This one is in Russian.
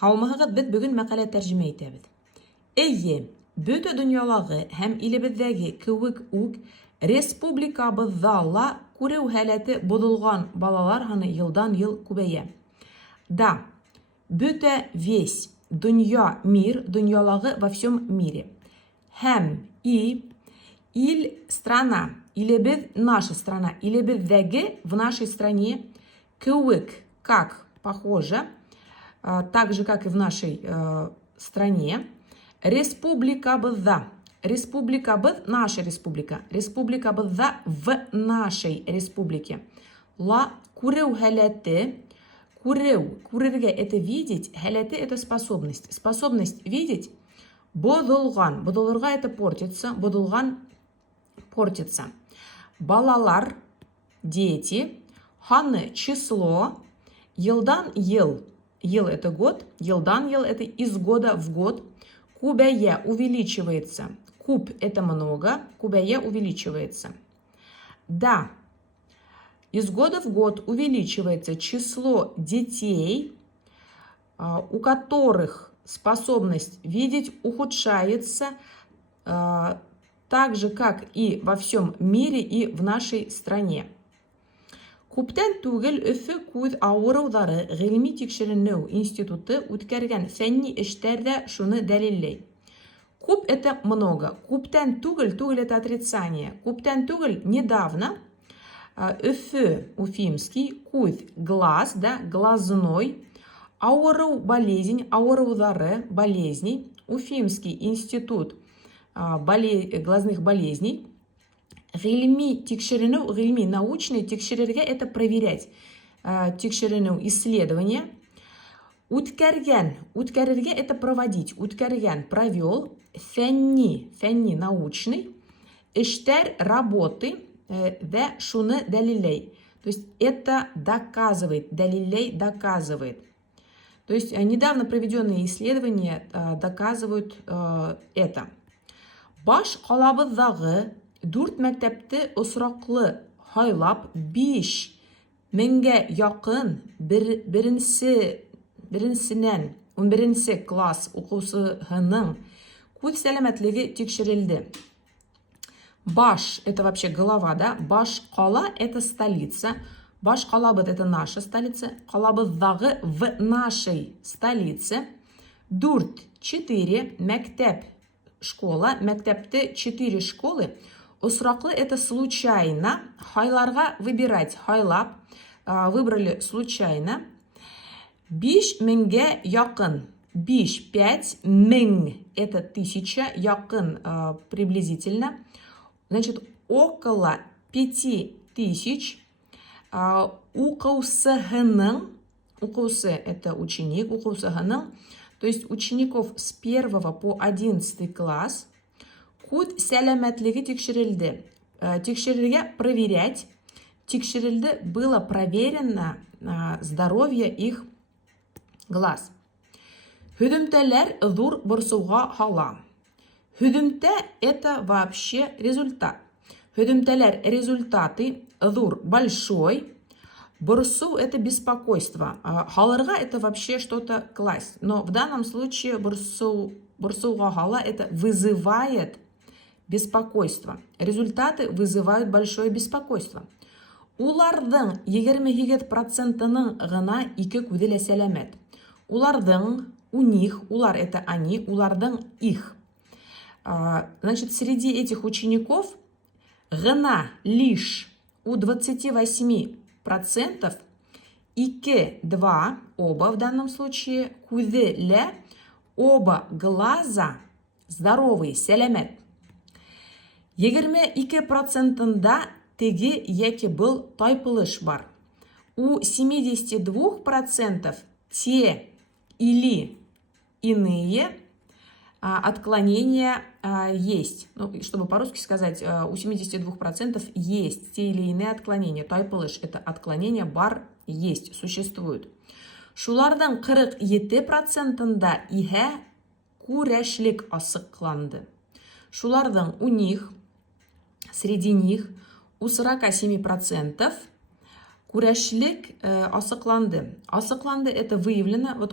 Һаумыһығыҙ, беҙ бөгөн мәҡәлә тәржемә итәбеҙ. Эйе, бөтә донъялағы һәм илебеҙҙәге кеүек үк республикабыҙҙа ла күреү һәләте боҙолған балалар һаны йылдан-йыл күбәйә. Да, бөтә весь, донъя, мир, донъялағы во всем мире. Һәм ил, страна, илебеҙ, наша страна, илебеҙҙәге, в нашей стране, кеүек, как, похоже, так же, как и в нашей стране, республикабыҙҙа, республикабыҙ, наша республика, республикабыҙҙа в нашей республике. Ла күреү һәләте, күрергә это видеть, һәләте это способность. Способность видеть боҙолған, боҙолорға это портится, боҙолған портится. Балалар, дети, һаны, число, йылдан-йыл, йыл это год, йылдан-йыл это из года в год, күбәйә увеличивается, куб это много, күбәйә увеличивается. Да, из года в год увеличивается число детей, у которых способность видеть ухудшается, так же, как и во всем мире и в нашей стране. Күптән түгел Өфө күҙ ауырыуҙары ғилми тикшеренеү институты үткәргән фәнни эштәрҙә шуны дәлилләй. Күп это много. Күптән түгел, түгел это отрицание. Күптән түгел, недавно Өфө, уфимский, күҙ, глаз, да, глазной, ауырыу, болезнь, ауырыуҙары, болезней, Уфимский институт глазных болезней, ғилми тикшеренеу, ғилми научный, тикшерергә это проверять, тикшеренеу исследование, үткәрергә это проводить, үткәргән, провел, фәнни научный, эштәр, работы, да, шуны дәлилләй. То есть это доказывает, дәлилләй доказывает. То есть недавно проведенные исследования доказывают это. Баш ҡалабыҙҙағы 4 мәктәпте осраҡлы һайлап 5000-гә яҡын беренсенән 11-нсе класс уҡыусыһының күҙ сәләмәтлеге тикшерелде. Баш, это вообще голова, да? Баш ҡала, это столица. Баш ҡалабыҙ, это наша столица. Ҡалабыҙҙағы в нашей столице 4 мәктәп, школа, мәктәпте 4 школы. Осраҡлы это случайно, һайларға выбирать, һайлап, выбрали случайно. 5000-гә яҡын, 5 мең, это 1000, яҡын приблизительно. Значит, около 5000 уҡыусыһының, уҡыусы это ученик, уҡыусыһының, то есть учеников с 1 по 11 класс, күҙ сәләмәтлеге тикшерелде. Тикшерергә проверять, тикшерелде, было проверено здоровье их глаз. Һөҙөмтәләр ҙур борсоуға һала. Һөҙөмтә это вообще результат. Һөҙөмтәләр результаты ҙур, большой. Борсоу это беспокойство. Һалырға это вообще что-то класть. Но в данном случае борсоуға һала это вызывает беспокойство. Результаты вызывают большое беспокойство. Уларҙың 28%-ның ғына 2 күҙе лә сәләмәт. Уларҙың, у них, улар это они, уларҙың их. Значит, среди этих учеников ғына лишь у 28% 2, оба в данном случае, күҙе лә, оба глаза здоровый, сәләмәт. 22%-ында теге яки был тайпылыш бар. У 72% те или иные отклонения есть. Ну, чтобы по-русски сказать, у 72% есть те или иные отклонения. Тайпылыш – это отклонение, бар есть, существует. Шулардан 47%-ында иһә күрәшлек асыҡланды. Шулардан у них, среди них, у 47% күрәшлек асыҡланды. Асыҡланды – это выявлено. Вот